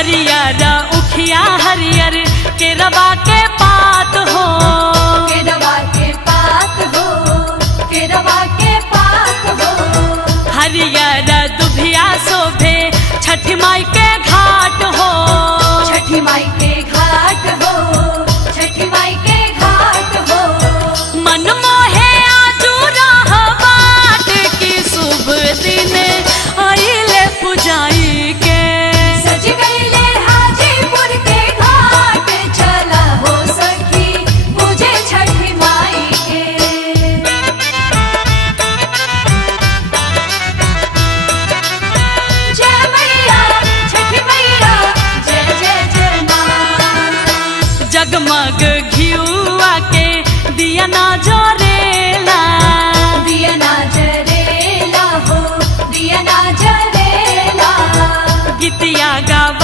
हरियर उखिया हरियर केरवा के पात हो, केरवा के पात हो, केरवा के पात हो। हरियर दुभिया शोभे छठी माई के घाट हो, छठी माई के घाट हो, छठी माई के घाट हो। मन मोहे आजू राह बाट की शुभ दिन आइले पुजाई के। सज गईले हाजीपुर के घाट, चला हो सखी पूजे छठी माई के। जय मैया छठी मैया, जय जय जय माँ। जगमग घिउआ के दिया ना जरेला, दिया ना जरेला हो, दिया ना जरेला। गीतिया गाव